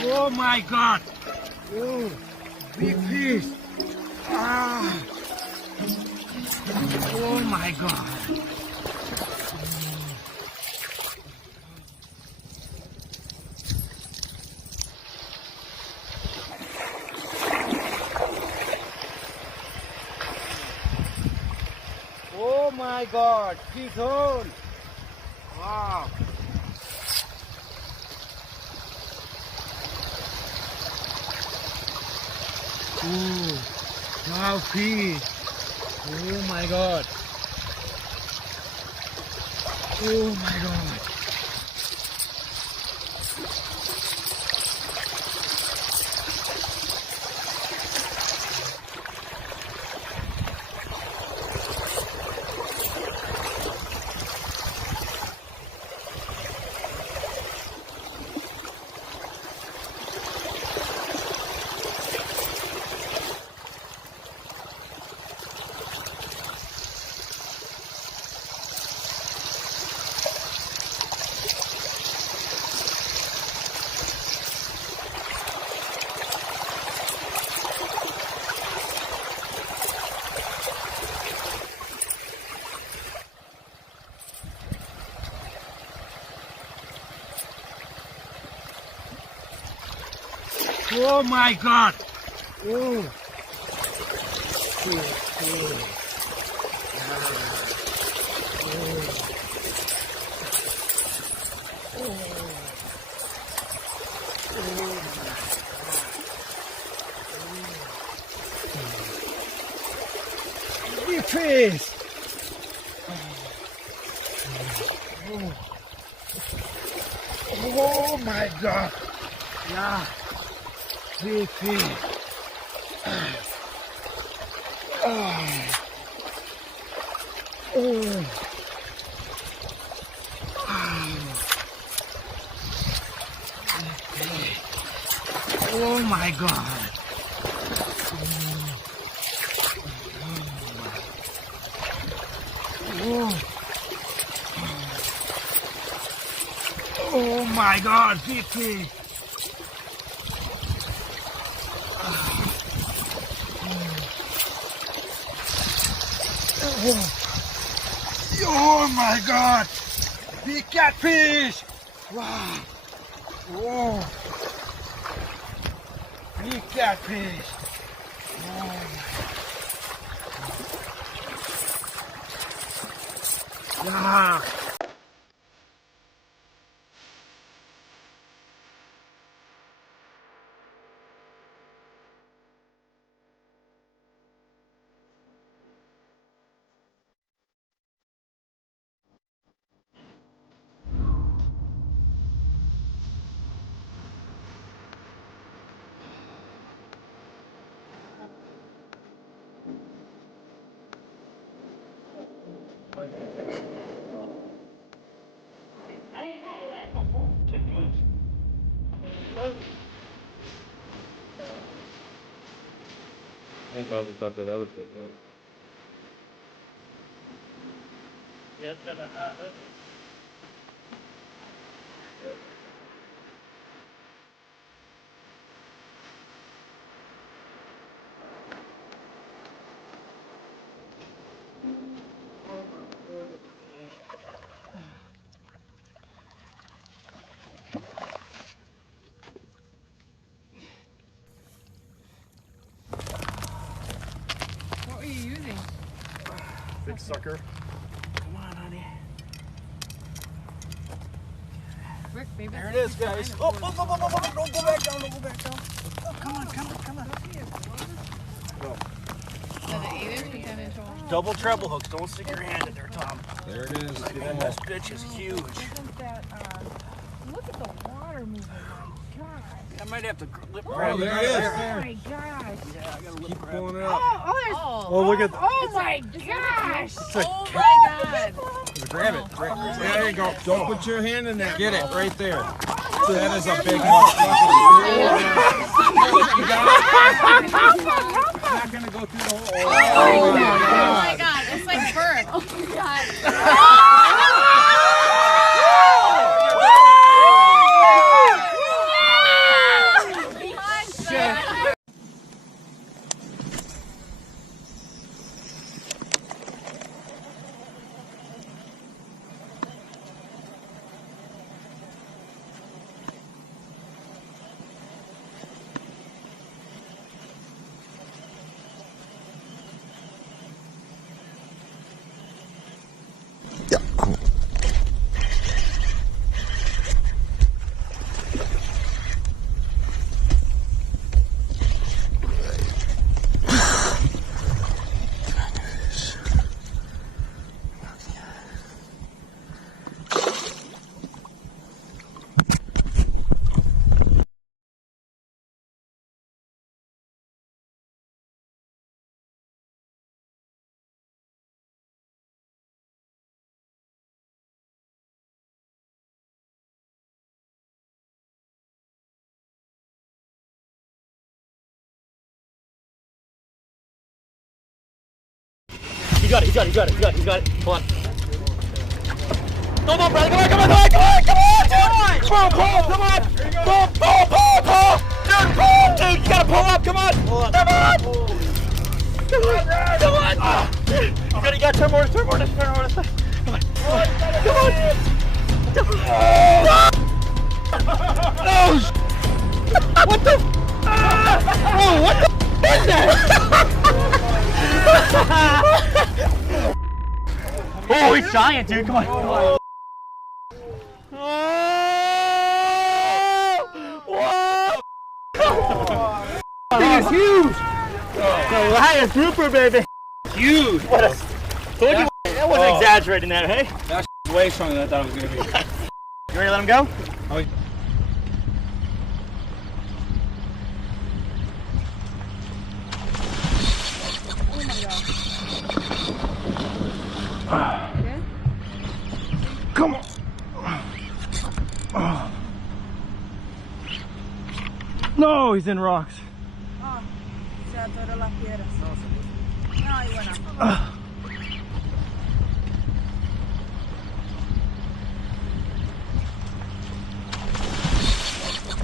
Oh my God! Oh, big fish! Ah! Oh my God! Oh my God! Big hole! Wow! Oh, wow, fish! Oh my God! Oh my God! Oh my God! Oh! Big fish! Oh my God! Yeah. Big fish. Oh. Oh. Oh my God. Oh. Oh my God, big fish. Oh my God! Big catfish! Wow! Oh! Big catfish! Oh! Yeah! I probably thought that was it. Yes, What were you using? Big sucker. Come on, honey. Rick, maybe There it is, guys. Oh, don't go back down, don't go back down. Oh, come on. Go. Is that an 8-inch or 10-inch hole? Double treble hooks. Don't stick your hand in there, Tom. There it is. Man, this bitch is huge. Isn't that, look at the water moving, my God. I might have to lip Oh, grab it. there it is. Oh my gosh. Yeah, I gotta lip Keep grab pulling it. it up. Oh, look at oh my gosh. Oh my God! Grab it. There you go. Don't put your hand in there. Get it right there. That is a big Not gonna go through the whole. Oh my God. It's like burnt. Oh my God. You got it. Come on. Come on, brother. Come on. Pull. Dude, pull. Dude, you gotta pull up. Come on. Come on. You gotta turn more. Come on. Oh, what the? Oh, what the is that? Oh, he's giant, dude. Come on. Oh, whoa. Thing is huge. Hey, a grouper, baby. Huge. What a... Told you that wasn't exaggerating that, hey? That's way stronger than I thought it was going to be. You ready to let him go? Oh. Okay. Come on. No, he's in rocks. Oh, se atoró las piedras. No, y bueno.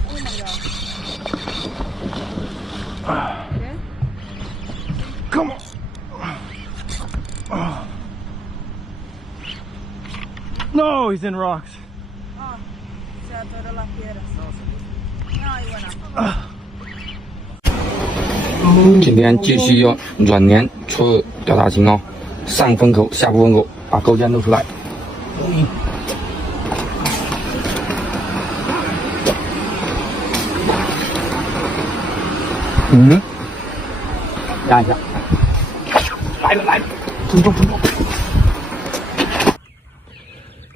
Oh my God. Okay. Come on. No, he's in rocks. Oh, se atoró las piedras. No, y bueno. 今天继续用软粘戳钓大型哦，上风口、下部风口，把钩尖露出来。压一下，来了，冲！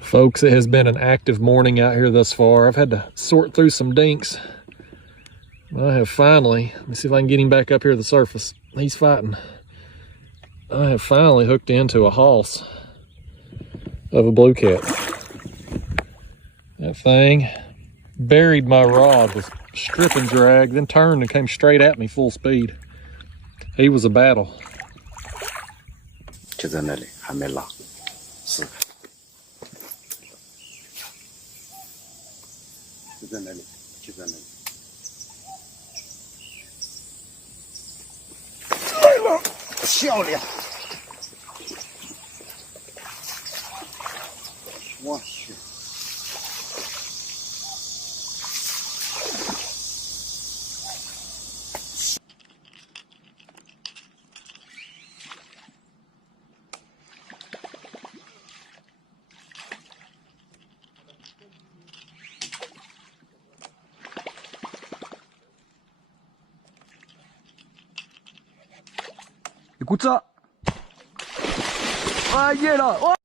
Folks, it has been an active morning out here thus far. I've had to sort through some dinks. I have finally, let me see if I can get him back up here to the surface. He's fighting. I have finally hooked into a hoss of a blue cat. That thing buried my rod with strip and drag, then turned and came straight at me full speed. He was a battle. 就在那里，还没拉，是。 就在那里。来了，漂亮！我去。鼓掌！啊，耶了！哇！